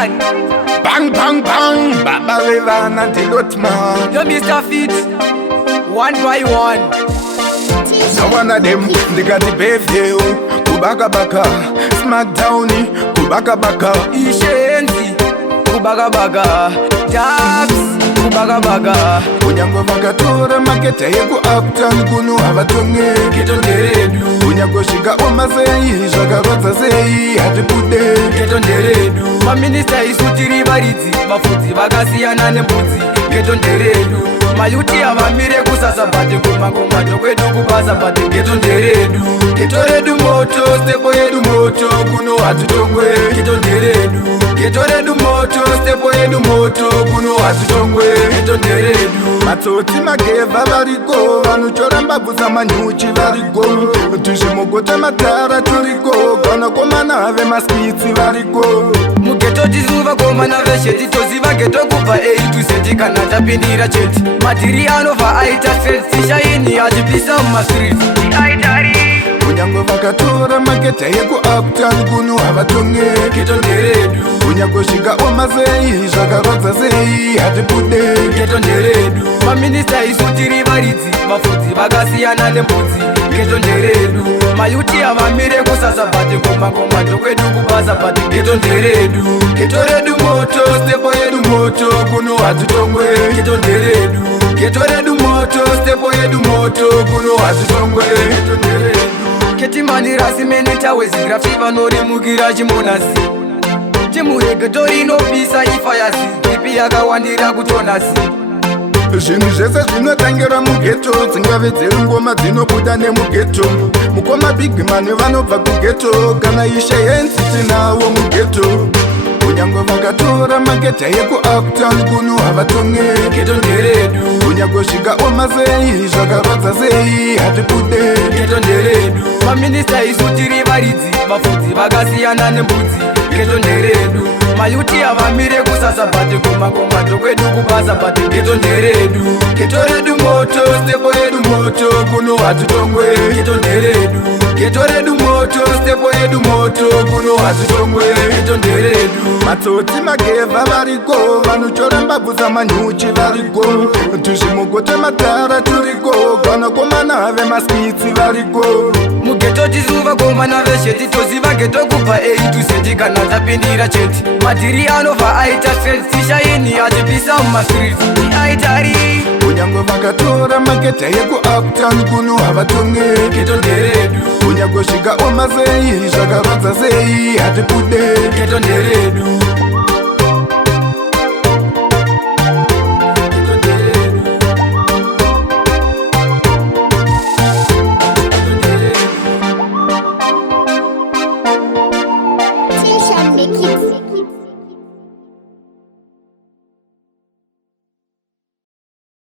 Satan. Bang bang bang, Baba Revan and the lotman. Yo Mr. Fit, one by one. So one of them, they got the birthday, kubaka baka, smackdown, kubaka baka. Ishenzi, kubaga baga, jabs, kubaga baga. Unyango vakatora makete yeku uptown kunu havatonge Ghetto redu, unyango shika omasei zvakarodza sei hatipude Ghetto redu. Maminista isutiri varidzi, vafudzi vakasiyana nembudzi. Ghetto redu, mayuti avamire kusasabhati kumakomato kwedu kupasabhati. Ghetto redu, Ghetto redu moto, stepo yedu moto, kuno hatitongwe. Ghetto redu, Ghetto redu moto, stepo yedu moto, kuno hatitongwe. Ghetto redu, matsotsi magevha variko vanotora mbabvu samanyuchi variko tuzvimogota matara turiko vanakomana vemaskitsi variko mugeto tizuva komana veshe titoziva geto kubva A-Z kana tapindira chete. Madhiri anobva aita straight tishaini achipisa mumastriti aitari. unyango vakatora makete yeku uptown kunu havatonge Ghetto redu, unyango svika omasei zvakarodza sei hatipude Ghetto redu. Maminista isutiri varidzi, vafudzi vakasiyana nembudzi. Ghetto redu, mayuti avamire kusasabhati kumakomato kwedu kupasabhati. Ghetto redu, Ghetto redu moto, stepo yedu moto, kuno hatitongwe. Ghetto redu, Ghetto redu moto, stepo yedu moto, kuno hatitongwe. Ghetto redu, ketimani rasi menita wezigrafi vanorimukira chimonasi. Chimuregeto rinopisa ifayasi, ipi yakawandira kutonasi. zvinhu zvese zvinotangira mugeto dzingave dzengoma dzinobuda nemugeto mukoma bigmani vanobva kugeto kana ishe yenzi tinawo mugeto unyango vakatora mageta yeku uptown kunu havatonge Ghetto redu, unyango svika omasei zvakarodza sei hatipude Ghetto redu. Maminista isutiri varidzi, vafudzi vakasiyana nembudzi. Ghetto redu, mayuti avamire kusasabhati kumakomato kwedu kupasabhati. Ghetto redu, Ghetto redu moto, stepo yedu moto, kuno hatitongwe. Ghetto redu, Ghetto redu moto, stepo yedu moto, kuno hatitongwe. Ghetto redu, matsotsi magevha variko vanotora mbabvu samanyuchi variko tuzvimogota matara turiko vanakomana vemaskitsi variko mugeto tizuva komana veshe titoziva geto kubva A-Z kana tapindira chete. Madhiri anobva aita straight tishaini achipisa mumastriti aitari. unyango vakatora maketa yeku uptown kunu havatonge Ghetto redu, unyango svika omasei zvakarodza sei hatipude Ghetto redu.